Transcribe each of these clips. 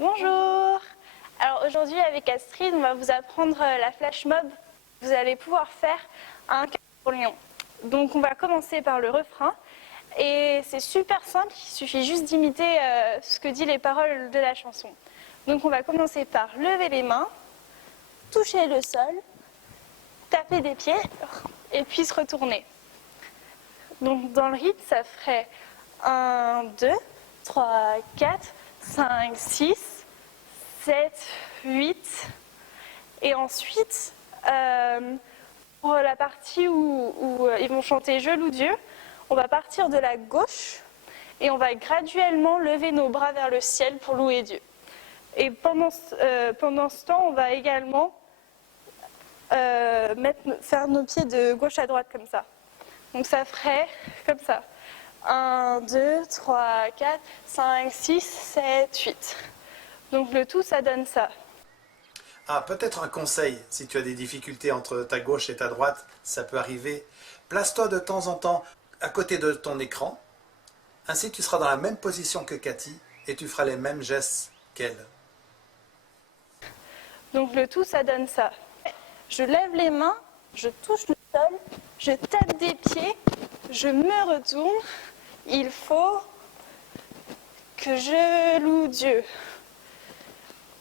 Bonjour. Alors aujourd'hui avec Astrid, on va vous apprendre la flash mob. Vous allez pouvoir faire un cœur pour lion. Donc on va commencer par le refrain. Et c'est super simple, il suffit juste d'imiter ce que disent les paroles de la chanson. Donc on va commencer par lever les mains, toucher le sol, taper des pieds et puis se retourner. Donc dans le rythme, ça ferait 1, 2, 3, 4, 5, 6, 7, 8. Et ensuite, pour la partie où ils vont chanter « Je loue Dieu », on va partir de la gauche et on va graduellement lever nos bras vers le ciel pour louer Dieu. Et pendant ce temps, on va également faire nos pieds de gauche à droite comme ça. Donc ça ferait comme ça. 1, 2, 3, 4, 5, 6, 7, 8. Donc le tout, ça donne ça. Ah, peut-être un conseil, si tu as des difficultés entre ta gauche et ta droite, ça peut arriver. Place-toi de temps en temps à côté de ton écran. Ainsi, tu seras dans la même position que Cathy et tu feras les mêmes gestes qu'elle. Donc le tout, ça donne ça. Je lève les mains, je touche le sol, je tape des pieds, je me retourne. Il faut que je loue Dieu.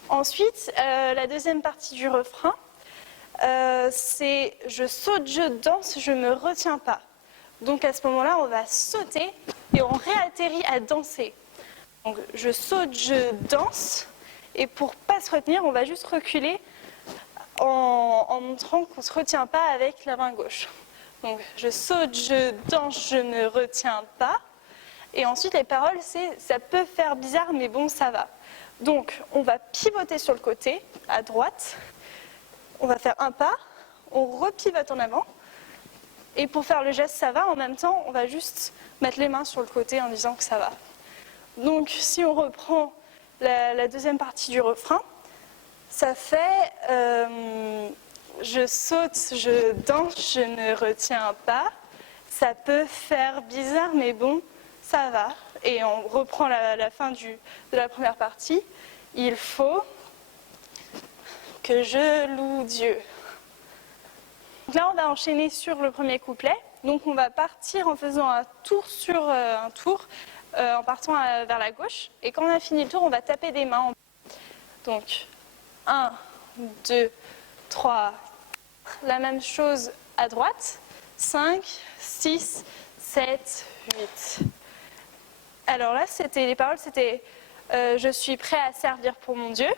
Ensuite, la deuxième partie du refrain, c'est je saute, je danse, je ne me retiens pas. Donc à ce moment-là, on va sauter et on réatterrit à danser. Donc je saute, je danse, et pour ne pas se retenir, on va juste reculer en montrant qu'on ne se retient pas avec la main gauche. Donc je saute, je danse, je ne me retiens pas. Et ensuite les paroles, c'est ça peut faire bizarre, mais bon, ça va. Donc on va pivoter sur le côté, à droite. On va faire un pas, on repivote en avant. Et pour faire le geste ça va, en même temps, on va juste mettre les mains sur le côté en disant que ça va. Donc si on reprend la deuxième partie du refrain, ça fait je saute, je danse, je ne retiens pas. Ça peut faire bizarre, mais bon, ça va. Et on reprend la fin de la première partie. Il faut que je loue Dieu. Donc là, on va enchaîner sur le premier couplet. Donc on va partir en faisant un tour sur un tour, en partant vers la gauche. Et quand on a fini le tour, on va taper des mains. Donc 1, 2, 3, 4. La même chose à droite. 5, 6, 7, 8. Alors là, les paroles, c'était je suis prêt à servir pour mon Dieu.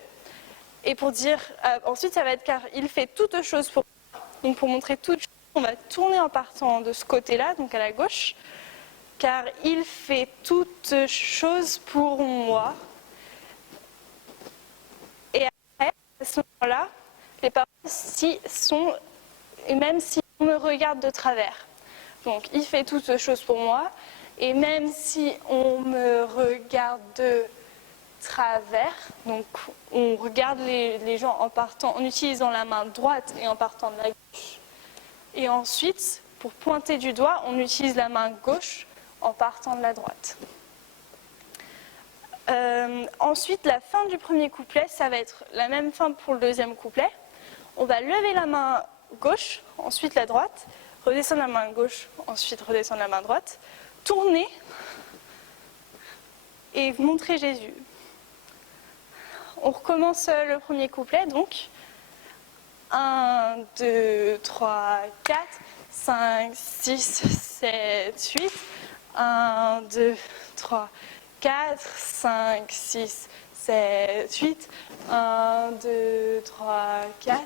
Et pour dire, ensuite, ça va être car il fait toutes choses pour moi. Donc pour montrer toutes choses, on va tourner en partant de ce côté-là, donc à la gauche. Car il fait toutes choses pour moi. Et après, à ce moment-là, les paroles sont, et même si on me regarde de travers. Donc il fait toutes choses pour moi. Et même si on me regarde de travers, donc on regarde les gens en utilisant la main droite et en partant de la gauche. Et ensuite, pour pointer du doigt, on utilise la main gauche en partant de la droite. Ensuite, la fin du premier couplet, ça va être la même fin pour le deuxième couplet. On va lever la main gauche, ensuite la droite, redescendre la main gauche, ensuite redescendre la main droite, tourner et montrer Jésus. On recommence le premier couplet, donc 1, 2, 3, 4, 5, 6, 7, 8. 1, 2, 3, 4, 5, 6, 7, 8. 1, 2, 3, 4,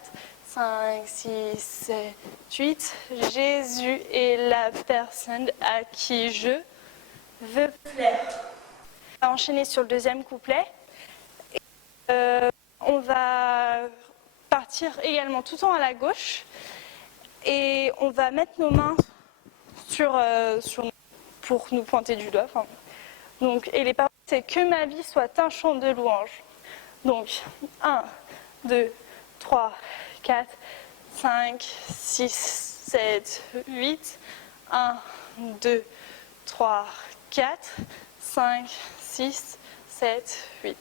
5, 6, 7, 8. Jésus est la personne à qui je veux plaire. On va enchaîner sur le deuxième couplet. On va partir également tout le temps à la gauche et on va mettre nos mains pour nous pointer du doigt. Donc, et les paroles, c'est que ma vie soit un chant de louange. Donc 1, 2, 3, 4, 5, 6, 7, 8. 1, 2, 3, 4, 5, 6, 7, 8.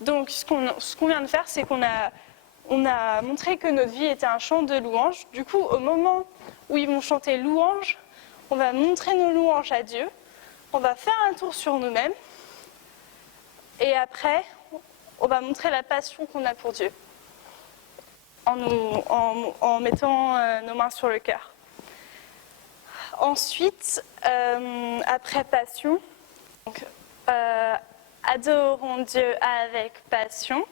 Donc ce qu'on vient de faire, c'est qu'on a montré que notre vie était un chant de louange. Du coup, au moment où ils vont chanter louange, on va montrer nos louanges à Dieu, on va faire un tour sur nous-mêmes, et après, on va montrer la passion qu'on a pour Dieu, en mettant nos mains sur le cœur. Ensuite, après passion, donc, adorons Dieu avec passion.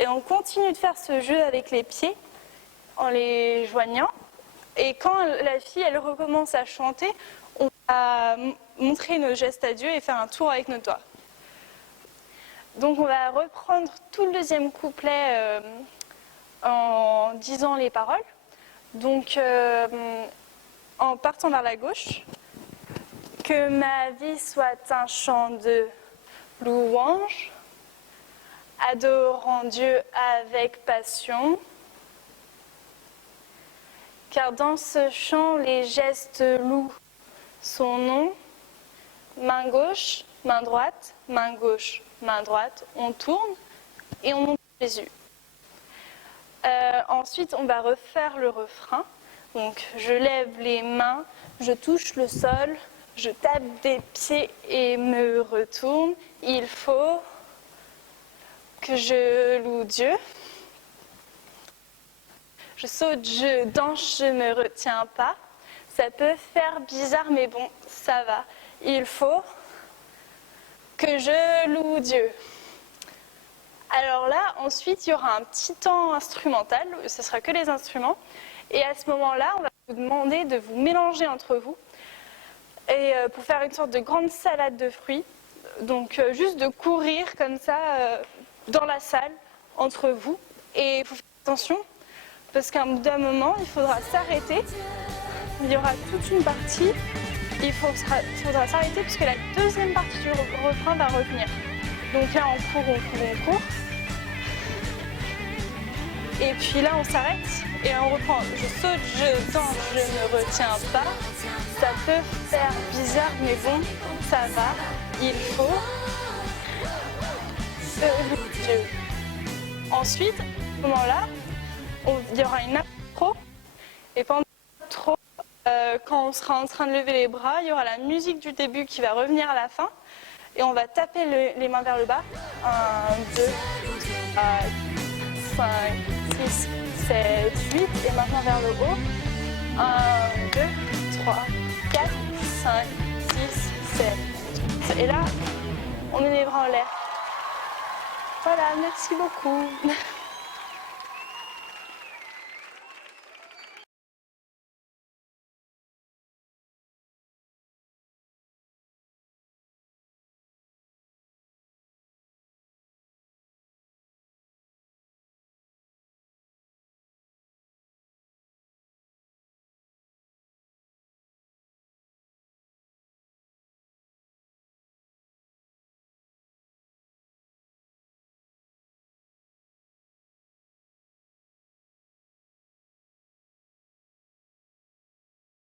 Et on continue de faire ce jeu avec les pieds en les joignant. Et quand la fille elle recommence à chanter, on va montrer nos gestes à Dieu et faire un tour avec nos doigts. Donc on va reprendre tout le deuxième couplet en disant les paroles. Donc en partant vers la gauche, que ma vie soit un chant de louange, adorant Dieu avec passion, car dans ce chant les gestes louent son nom. Main gauche, main droite, main gauche, main droite, on tourne et on monte Jésus. Ensuite, on va refaire le refrain. Donc, je lève les mains, je touche le sol, je tape des pieds et me retourne. Il faut que je loue Dieu. Je saute, je danse, je me retiens pas. Ça peut faire bizarre, mais bon, ça va. Il faut que je loue Dieu. Alors là, ensuite, il y aura un petit temps instrumental, ce sera que les instruments. Et à ce moment-là, on va vous demander de vous mélanger entre vous et pour faire une sorte de grande salade de fruits. Donc juste de courir comme ça dans la salle entre vous. Et il faut faire attention parce qu'à bout d'un moment, il faudra s'arrêter. Il y aura toute une partie. Il faudra s'arrêter parce que la deuxième partie du refrain va revenir. Donc là, on court, on court, on court. Et puis là, on s'arrête et on reprend. Je saute, je danse, je ne retiens pas. Ça peut faire bizarre, mais bon, ça va. Il faut louer Dieu. Ensuite, à ce moment-là, il y aura une intro. Et pendant l'intro, quand on sera en train de lever les bras, il y aura la musique du début qui va revenir à la fin. Et on va taper les mains vers le bas. 1, 2, 3, 5, 6, 7, 8. Et maintenant vers le haut. 1, 2, 3, 4, 5, 6, 7. Et là, on met les bras en l'air. Voilà, merci beaucoup.